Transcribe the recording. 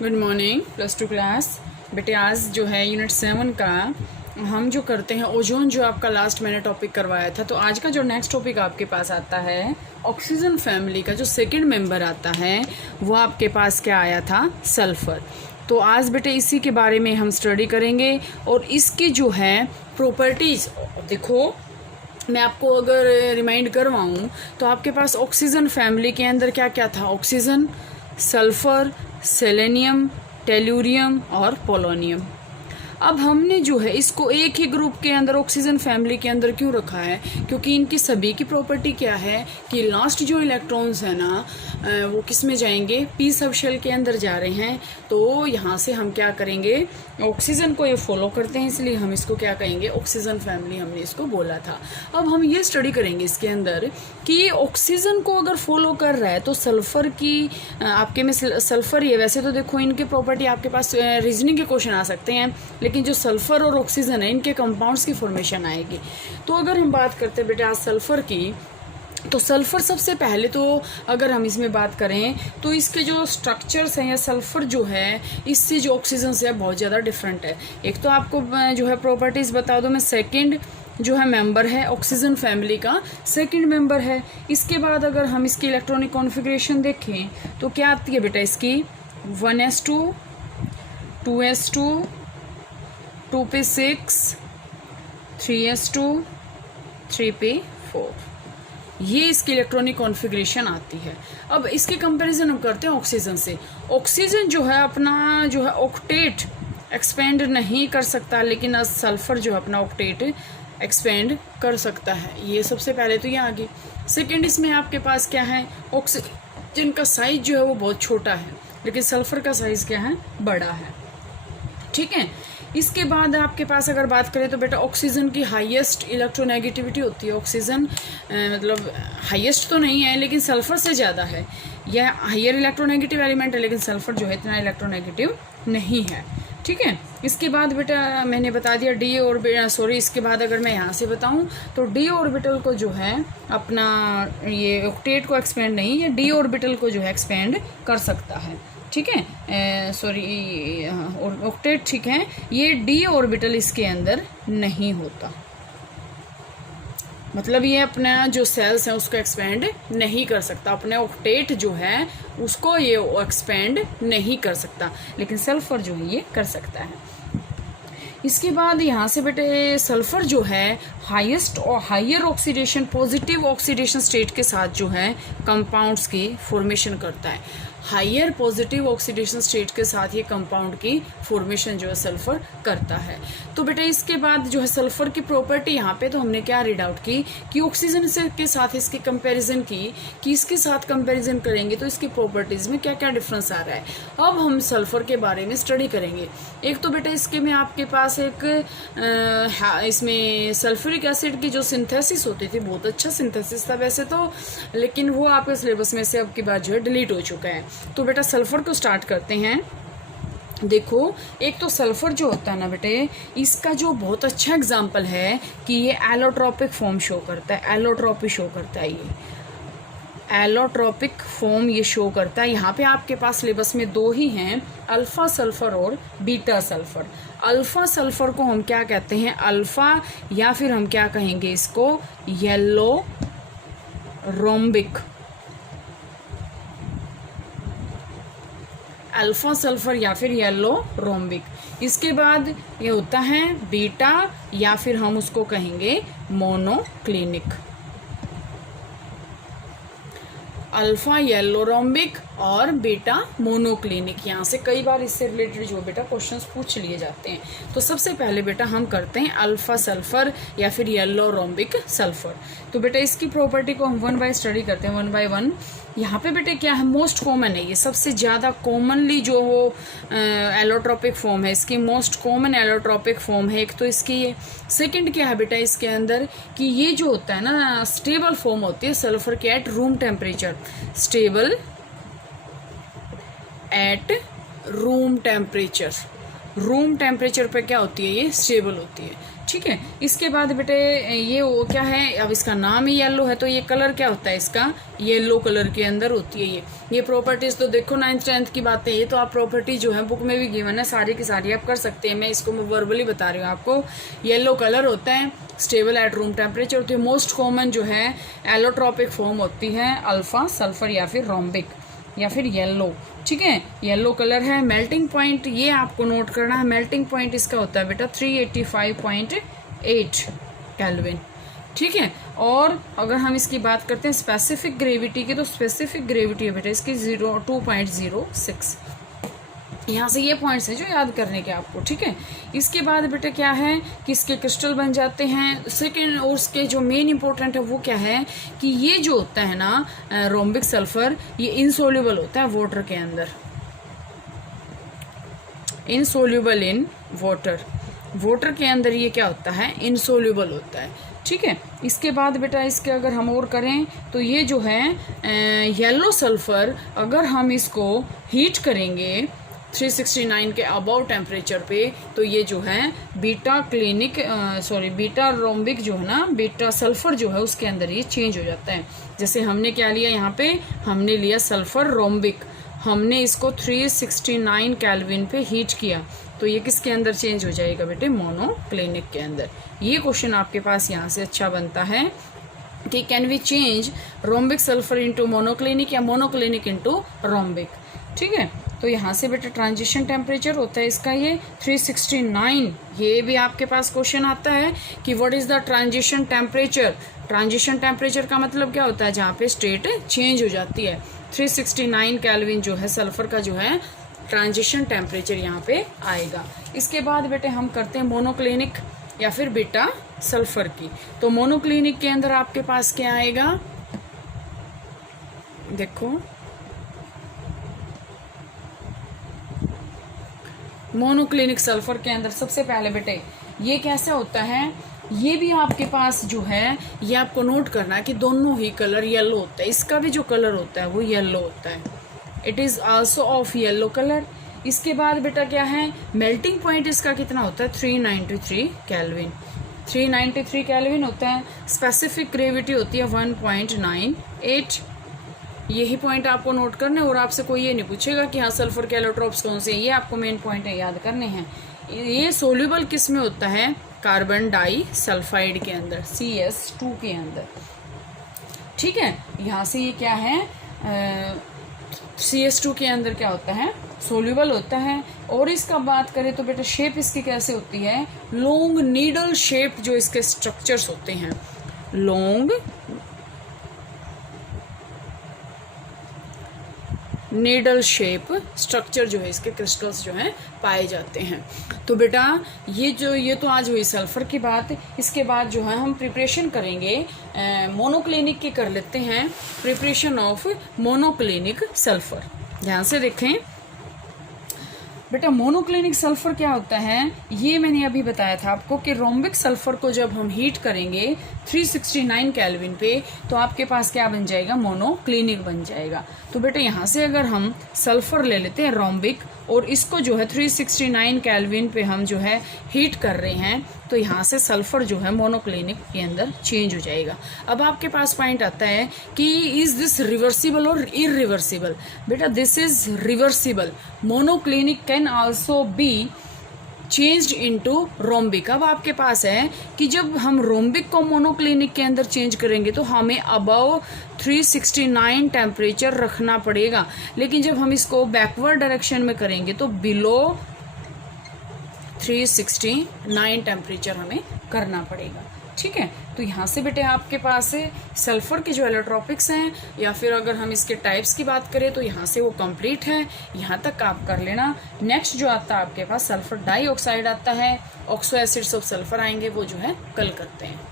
Good morning +2 class. बेटे आज जो है यूनिट 7 का हम जो करते हैं ओजोन, जो आपका लास्ट मैंने टॉपिक करवाया था। तो आज का जो नेक्स्ट टॉपिक आपके पास आता है ऑक्सीजन फैमिली का जो सेकंड मेंबर आता है वो आपके पास क्या आया था, सल्फर। तो आज बेटे इसी के बारे में हम स्टडी करेंगे और इसकी जो है प्रॉपर्टीज देखो। मैं आपको अगर रिमाइंड करवाऊँ तो आपके पास ऑक्सीजन फैमिली के अंदर क्या क्या था, ऑक्सीजन, सल्फर, सेलेनियम, टेलुरियम और पोलोनियम। अब हमने जो है इसको एक ही ग्रुप के अंदर ऑक्सीजन फैमिली के अंदर क्यों रखा है, क्योंकि इनकी सभी की प्रॉपर्टी क्या है कि लास्ट जो इलेक्ट्रॉन्स है ना वो किस में जाएंगे, पी सब शेल के अंदर जा रहे हैं। तो यहाँ से हम क्या करेंगे, ऑक्सीजन को ये फॉलो करते हैं, इसलिए हम इसको क्या कहेंगे, ऑक्सीजन फैमिली हमने इसको बोला था। अब हम ये स्टडी करेंगे इसके अंदर कि ऑक्सीजन को अगर फॉलो कर रहा है तो सल्फर की आपके में सल्फर ही है। वैसे तो देखो इनके प्रॉपर्टी आपके पास रीजनिंग के क्वेश्चन आ सकते हैं, लेकिन जो सल्फर और ऑक्सीजन है इनके कंपाउंड्स की फॉर्मेशन आएगी। तो अगर हम बात करते हैं बेटा आज सल्फर की, तो सल्फर सबसे पहले तो अगर हम इसमें बात करें तो इसके जो स्ट्रक्चर्स हैं या सल्फर जो है इससे जो ऑक्सीजन से बहुत ज़्यादा डिफरेंट है। एक तो आपको जो है प्रॉपर्टीज़ बता दो, मैं सेकंड जो है मेंबर है ऑक्सीजन फैमिली का, सेकंड मेंबर है। इसके बाद अगर हम इसकी इलेक्ट्रॉनिक कॉन्फ़िगरेशन देखें तो क्या आती है बेटा इसकी 1s2 2s2 2p6 3s2 3p4, ये इसकी इलेक्ट्रॉनिक कॉन्फ़िगरेशन आती है। अब इसके कंपैरिजन हम करते हैं ऑक्सीजन से। ऑक्सीजन जो है अपना जो है ऑक्टेट एक्सपेंड नहीं कर सकता, लेकिन सल्फर जो है अपना ऑक्टेट एक्सपेंड कर सकता है। ये सबसे पहले तो ये आगे। सेकंड इसमें आपके पास क्या है, ऑक्सीजन का साइज जो है वो बहुत छोटा है, लेकिन सल्फर का साइज क्या है, बड़ा है। ठीक है। इसके बाद आपके पास अगर बात करें तो बेटा ऑक्सीजन की हाईएस्ट इलेक्ट्रोनेगेटिविटी होती है। ऑक्सीजन मतलब हाईएस्ट तो नहीं है लेकिन सल्फर से ज़्यादा है। यह हाईयर इलेक्ट्रोनेगेटिव एलिमेंट है, लेकिन सल्फर जो है इतना इलेक्ट्रोनेगेटिव नहीं है। ठीक है। इसके बाद बेटा मैंने बता दिया डी ऑर्बिटल, इसके बाद अगर मैं यहाँ से बताऊँ तो डी ऑर्बिटल को जो है अपना ये ऑक्टेट को एक्सपेंड नहीं, ये डी ऑर्बिटल को जो है एक्सपेंड कर सकता है। ठीक है, ऑक्टेट ठीक है, ये डी ऑर्बिटल इसके अंदर नहीं होता, मतलब ये अपना जो सेल्स हैं उसको एक्सपेंड नहीं कर सकता। अपने ऑक्टेट जो है उसको ये एक्सपेंड नहीं कर सकता, लेकिन सल्फर जो है ये कर सकता है। इसके बाद यहाँ से बेटे सल्फर जो है हाईएस्ट और higher oxidation, positive oxidation state के साथ जो है कंपाउंड्स की फॉर्मेशन करता है। हायर पॉजिटिव ऑक्सीडेशन स्टेट के साथ ये कंपाउंड की फॉर्मेशन जो है सल्फर करता है। तो बेटा इसके बाद जो है सल्फर की प्रॉपर्टी यहाँ पे तो हमने क्या रीड आउट की कि ऑक्सीजन से के साथ इसकी कंपैरिजन की कि इसके साथ कंपैरिजन करेंगे तो इसकी प्रॉपर्टीज में क्या क्या डिफरेंस आ रहा है। अब हम सल्फर के बारे में स्टडी करेंगे। एक तो बेटा इसके में आपके पास एक इसमें सल्फ्यूरिक एसिड की जो सिंथेसिस होती थी, बहुत अच्छा सिंथेसिस था वैसे तो, लेकिन वो आपके सिलेबस में से अब की बात जो है डिलीट हो चुका है। तो बेटा सल्फर को स्टार्ट करते हैं। देखो एक तो सल्फर जो होता है ना बेटे, इसका जो बहुत अच्छा एग्जाम्पल है कि ये एलोट्रोपिक फॉर्म शो करता है, एलोट्रोपी शो करता है, ये एलोट्रोपिक फॉर्म ये शो करता है। यहाँ पे आपके पास सिलेबस में दो ही हैं, अल्फा सल्फर और बीटा सल्फर। अल्फा सल्फर को हम क्या कहते हैं, अल्फा, या फिर हम क्या कहेंगे इसको, येलो रोम्बिक। अल्फा सल्फर या फिर येलो रोम्बिक। इसके बाद ये होता है बीटा, या फिर हम उसको कहेंगे मोनोक्लिनिक। अल्फा येलो रोम्बिक और बीटा मोनोक्लिनिक। यहाँ से कई बार इससे रिलेटेड जो बेटा क्वेश्चंस पूछ लिए जाते हैं। तो सबसे पहले बेटा हम करते हैं अल्फा सल्फर या फिर येलो रोम्बिक सल्फर। तो बेटा इसकी प्रॉपर्टी को हम वन बाय स्टडी करते हैं, वन बाय वन। यहाँ पे बेटे क्या है, मोस्ट कॉमन है, ये सबसे ज़्यादा कॉमनली जो वो एलोट्रोपिक फॉर्म है, इसकी मोस्ट कॉमन एलोट्रोपिक फॉर्म है। एक तो इसकी ये। सेकंड क्या है बेटा इसके अंदर कि ये जो होता है ना स्टेबल फॉर्म होती है सल्फर की at room temperature, stable at room temperature. Room temperature पे क्या होती है, ये स्टेबल होती है। ठीक है। इसके बाद बेटे ये वो क्या है, अब इसका नाम ही येलो है तो ये कलर क्या होता है इसका, येलो कलर के अंदर होती है ये प्रॉपर्टीज। तो देखो 9th 10th की बातें, ये तो आप प्रॉपर्टी जो है बुक में भी गिवन है, सारी की सारी आप कर सकते हैं। मैं इसको मैं वर्बली बता रही हूँ आपको। येलो कलर होता है, स्टेबल एट रूम टेम्परेचर होती है। मोस्ट कॉमन जो है एलोट्रॉपिक फॉर्म होती है अल्फा, सल्फर या फिर रोम्बिक या फिर येलो, ठीक है। येलो कलर है। मेल्टिंग पॉइंट ये आपको नोट करना है, मेल्टिंग पॉइंट इसका होता है बेटा 385.8 केल्विन, ठीक है। और अगर हम इसकी बात करते हैं स्पेसिफिक ग्रेविटी की, तो स्पेसिफिक ग्रेविटी है बेटा इसकी 2.06। यहाँ से ये पॉइंट्स हैं जो याद करने के आपको, ठीक है। इसके बाद बेटा क्या है कि इसके क्रिस्टल बन जाते हैं। सेकेंड और उसके जो मेन इंपॉर्टेंट है वो क्या है कि ये जो होता है ना रोम्बिक सल्फर, ये इनसोल्यूबल होता है वाटर के अंदर, इनसोल्यूबल इन वाटर। वाटर के अंदर ये क्या होता है, इनसोल्यूबल होता है, ठीक है। इसके बाद बेटा इसके अगर हम और करें तो ये जो है येलो सल्फर, अगर हम इसको हीट करेंगे 369 के अबाउ टेम्परेचर पे, तो ये जो है बीटा रोम्बिक जो है ना, बीटा सल्फर जो है उसके अंदर ये चेंज हो जाता है। जैसे हमने क्या लिया यहाँ पे, हमने लिया सल्फर रोम्बिक, हमने इसको 369 केल्विन पे हीट किया, तो ये किसके अंदर चेंज हो जाएगा बेटे, मोनोक्लिनिक के अंदर। ये क्वेश्चन आपके पास यहाँ से अच्छा बनता है कि can we change rhombic sulphur into monoclinic या मोनोक्लिनिक इनटू रोम्बिक, ठीक है। तो यहाँ से बेटा ट्रांजिशन टेम्परेचर होता है इसका ये 369। ये भी आपके पास क्वेश्चन आता है कि what is the transition temperature. Transition temperature का मतलब क्या होता है, जहाँ पे स्टेट चेंज हो जाती है। 369 केल्विन जो है सल्फर का जो है ट्रांजिशन टेम्परेचर यहाँ पे आएगा। इसके बाद बेटे हम करते हैं मोनोक्लिनिक या फिर बीटा सल्फर की। तो मोनोक्लिनिक के अंदर आपके पास क्या आएगा, देखो मोनोक्लिनिक सल्फर के अंदर सबसे पहले बेटे ये कैसा होता है, ये भी आपके पास जो है ये आपको नोट करना है कि दोनों ही कलर येलो होता है। इसका भी जो कलर होता है वो येलो होता है, it is also of yellow colour. इसके बाद बेटा क्या है, मेल्टिंग पॉइंट इसका कितना होता है 393 केल्विन, 393 केल्विन होता है। स्पेसिफिक ग्रेविटी होती है 1.98। यही पॉइंट आपको नोट करने, और आपसे कोई ये नहीं पूछेगा कि हाँ सल्फर के एलोट्रोप्स कौन से हैं, ये आपको मेन पॉइंट है याद करने हैं। ये सोल्यूबल किस में होता है, कार्बन डाई सल्फाइड के अंदर, CS2 के अंदर, ठीक है। यहाँ से ये क्या है CS2 के अंदर क्या होता है, सोल्यूबल होता है। और इसका बात करें तो बेटा शेप इसकी कैसे होती है, लॉन्ग नीडल शेप जो इसके स्ट्रक्चर्स होते हैं, लॉन्ग नीडल शेप स्ट्रक्चर जो है इसके क्रिस्टल्स जो हैं पाए जाते हैं। तो बेटा ये तो आज हुई सल्फर की बात। इसके बाद जो है हम प्रिपरेशन करेंगे मोनोक्लिनिक की, कर लेते हैं प्रिपरेशन ऑफ मोनोक्लिनिक सल्फर। ध्यान से देखें बेटा, मोनोक्लिनिक सल्फर क्या होता है, ये मैंने अभी बताया था आपको कि रोम्बिक सल्फर को जब हम हीट करेंगे 369 केल्विन पे, तो आपके पास क्या बन जाएगा, मोनोक्लिनिक बन जाएगा। तो बेटा यहाँ से अगर हम सल्फर ले लेते हैं रोम्बिक, और इसको जो है 369 केल्विन पे हम जो है हीट कर रहे हैं, तो यहाँ से सल्फर जो है मोनोक्लिनिक के अंदर चेंज हो जाएगा। अब आपके पास पॉइंट आता है कि इज दिस रिवर्सिबल और इरिवर्सिबल। बेटा this is reversible. Monoclinic can also be changed into rhombic. अब आपके पास है कि जब हम रोम्बिक को मोनोक्लिनिक के अंदर चेंज करेंगे तो हमें अबव 369 टेम्परेचर रखना पड़ेगा, लेकिन जब हम इसको बैकवर्ड डायरेक्शन में करेंगे तो बिलो 369 टेम्परेचर हमें करना पड़ेगा, ठीक है। तो यहाँ से बेटे आपके पास सल्फर के जो एलोट्रॉपिक्स हैं, या फिर अगर हम इसके टाइप्स की बात करें तो यहाँ से वो कंप्लीट है, यहाँ तक आप कर लेना। नेक्स्ट जो आता है आपके पास सल्फर डाइऑक्साइड आता है, ऑक्सो एसिड्स ऑफ सल्फर आएंगे, वो जो है कल करते हैं।